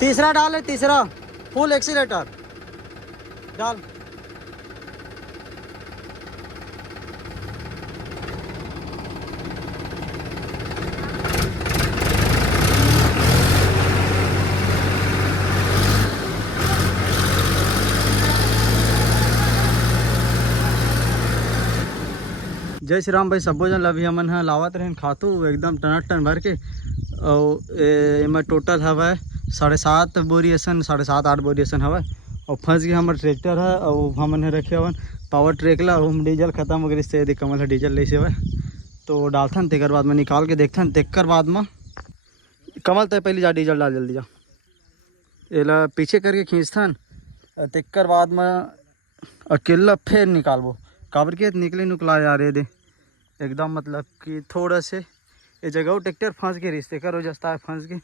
तीसरा डाल है, तीसरा फुल एक्सीलेटर डाल। जय श्री राम भाई। सबो जन अभी हमन ह लावत रहें खातू एकदम टन भर के। और एमा टोटल हवा 7.5 बोरी असन, 7.5-8 बोरी असन हवा। और फंस गया हमारे ट्रैक्टर है और हमन है रखे हवन पावर ट्रैक ला। और डीजल खत्म हो गई इससे यदि कमल है डीजल ले से तो डालथन। तेकर बाद में निकाल के देखथन। तेकर बाद में कमल तय पहले जा डीजल डाल जल्दी जा। एला पीछे करके खींचथन। तेकर बाद में अकेला फिर निकालबो। काबर के निकले नुकला यार ये दे एकदम मतलब कि थोड़ा से ये जगह ट्रैक्टर फंस के रिश्ते करो जस्ता है फंस के।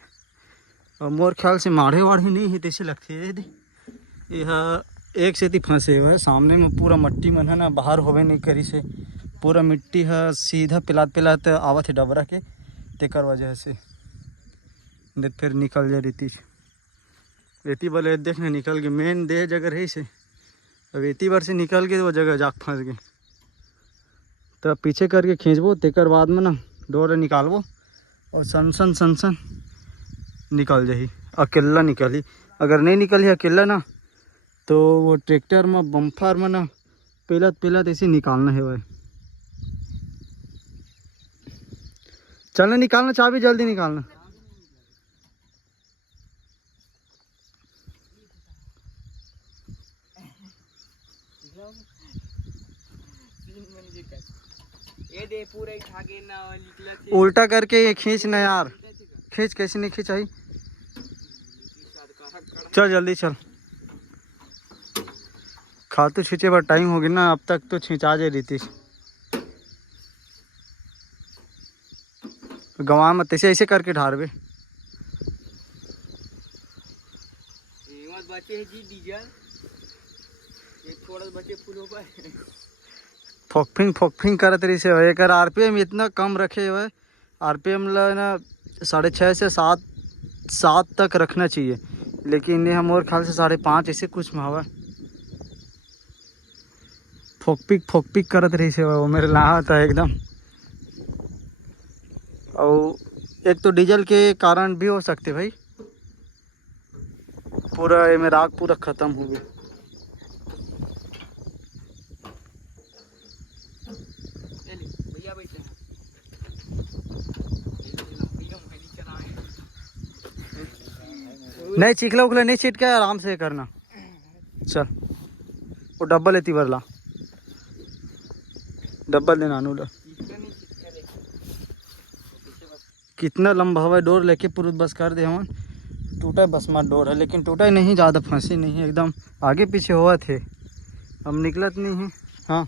और मोर ख्याल से माढ़े वाढ़े नहीं है तैसे लगते है दे। यह एक से फंसे हुआ है सामने में पूरा मट्टी मन है ना बाहर होवे नहीं करी से। पूरा मिट्टी है सीधा पिलात आवत है डबरा के। तेकर वजह से देख फिर निकल जाए रेती बोले देखने निकल गए मेन दे जगह रही से। अब रेती बार से निकल के वो जगह जाक फंस गए। तो पीछे करके खींचबो। तेकर बाद में ना डोर निकालबो और सन निकल जाही। अकेला निकली अगर नहीं निकली अकेला ना तो वो ट्रैक्टर में बम्फर में ना पिलत ऐसे निकालना है भाई। चलना निकालना चाबी जल्दी निकालना। ये दे पूरा उठा ना निकला उल्टा करके ये खींचना यार। खींच कैसे नहीं खींचाई। चल जल्दी चल। खातू छींचे पर टाइम हो गया ना। अब तक तो छींचा जाए रीतीश गंवा मत ऐसे करके ढारबे। बचे है जी डीजल ये थोड़ा बचे फुल हो पाए। फोकफिंग करत रही से। एक आरपीएम इतना कम रखे हुए। आरपीएम ला ना 6.5 से 7 तक रखना चाहिए। लेकिन ये हम और ख्याल से 5.5 ऐसे कुछ में हवा। फोकपिक करत रही से वो मेरे ला था एकदम। और एक तो डीजल के कारण भी हो सकते भाई। पूरा ये मेरा आग पूरा ख़त्म हो गया। भैया बैठे नहीं चिखला उखला नहीं छीट के आराम से करना। चल वो डब्बल लेती भरला डब्बल देना अनुला। कितना लंबा हवा डोर लेके पूरा बस कर दे हम। टूटा बस मत डोर है लेकिन टूटा ही नहीं ज़्यादा फंसी नहीं है एकदम आगे पीछे हुआ थे। अब निकलत नहीं है। हाँ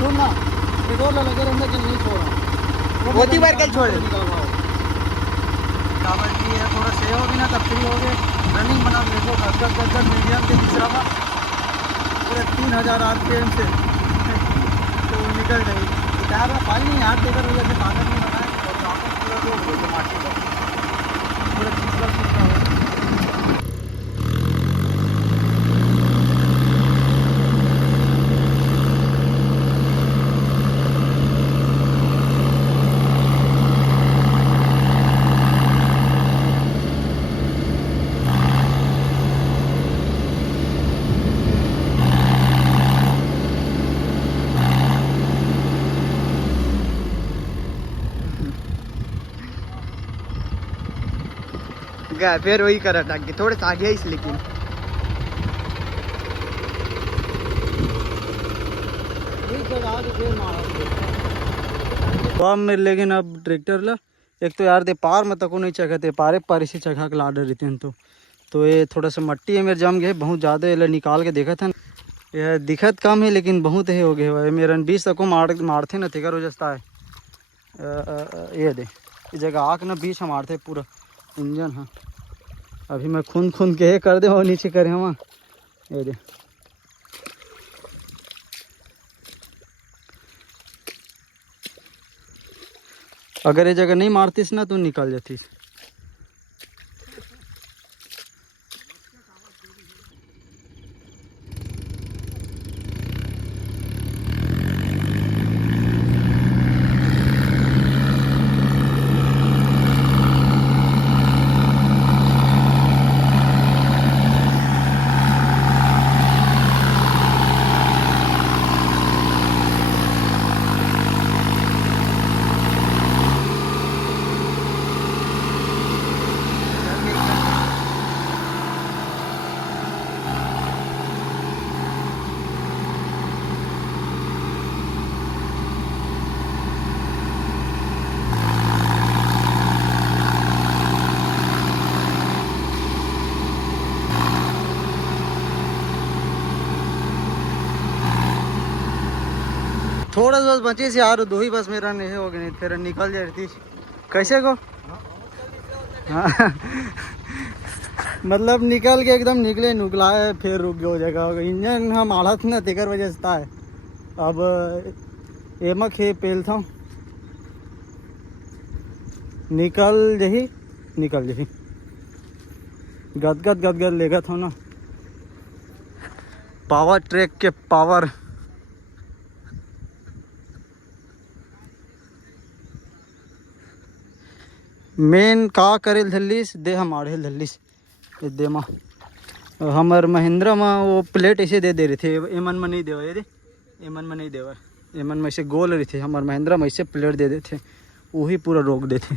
छोड़ना पेट्रोल लगे रहने के नहीं छोड़ा मोती बार कल छोड़ काबड़ी है थोड़ा सेव होगी ना तब फ्री हो गए। रनिंग बना देखो 10 मीडियम के तीसरा का पूरे 3000 RPM से तो निकल गई। टायर में पानी नहीं हाथ देकर वजह से कागज नहीं बनाए और पूरा जो माटी का पूरा तीसरा गया फिर वही कर अटक गए, थोड़े आगे इस लेकिन तो अब मेरे लेकिन अब ट्रैक्टर ला एक तो यार दे पार में तको नहीं चढ़ते, पारे पार से चढ़ा के लाडर रहते हैं तो ये थोड़ा सा मट्टी है मेरे जम गए बहुत ज़्यादा, ये निकाल के देखा था यह दिखत कम है लेकिन बहुत है हो गए मेरे 20 तको मारते न थे कर जस्ता है ये दे इस जगह आक न बीच हम मारते पूरा इंजन। हाँ अभी मैं खून के कर दे और नीचे करे हम ये दे अगर ये जगह नहीं मारतीस ना तो निकल जातीस। थोड़ा सा बस बचे से यार दो ही बस मेरा नहीं हो गया, नहीं फिर निकल जा रही थी कैसे को। हाँ मतलब निकल के एकदम निकला है फिर रुक गया हो जाएगा इंजन हम हालत ना तेकर वजह से है। अब एमक है पेल था निकल जही गदगद लेगा था ना पावर ट्रैक के पावर। मेन का करे धल्लीस दे हमारे धल्लीस दे माँ हमार महिंद्रा में वो प्लेट ऐसे दे रहे थे एमन में नहीं देवा ये एमन में नहीं देवा एमन में ऐसे गोल रही थे हमार महिंद्रा में ऐसे प्लेट दे देते वही पूरा रोक देते।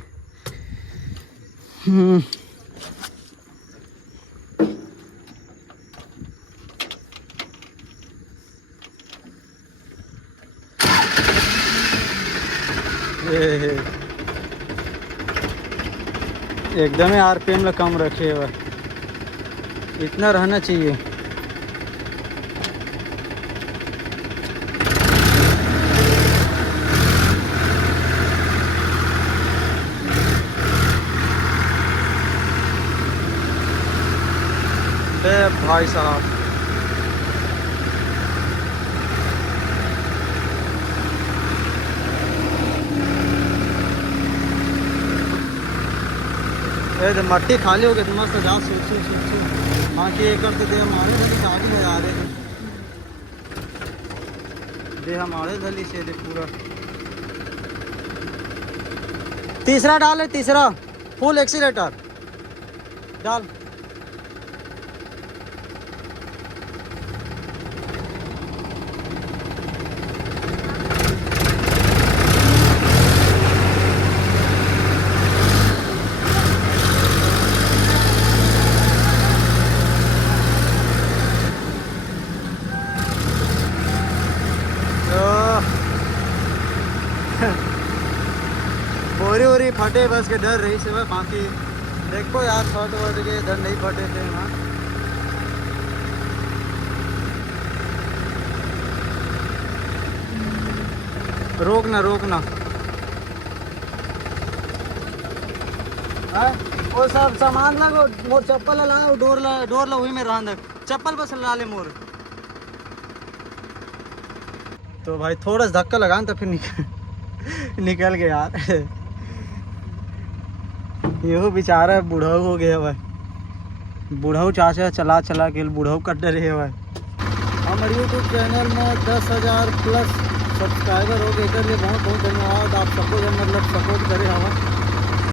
एकदम ही आरपीएम कम रखे हुआ इतना रहना चाहिए। भाई साहब मट्टी खाली हो गई तो मस्त जा हाँ कि एक करते दे हमारे धली से आगे ले आ रहे थे दे हमारे धली से दे पूरा तीसरा डाल है तीसरा फुल एक्सीलेटर डाल। बोरी फटे बस के डर रही से बाकी देखो यार शॉर्ट वर्ड के डर नहीं फटे थे वहाँ। रोकना वो सब सामान लगो मोर चप्पल ला डोर ला वही में रहा चप्पल बस ला ले मोर। तो भाई थोड़ा सा धक्का लगा तो फिर निकल गया यार यो बेचारा बूढ़ा हो गया भाई बूढ़ा चाचा चला के बूढ़ा कट रहे भाई। हमारे यूट्यूब चैनल में 10,000 प्लस सब्सक्राइबर हो गए, बहुत बहुत धन्यवाद आप सबको मतलब सपोर्ट करे हवा।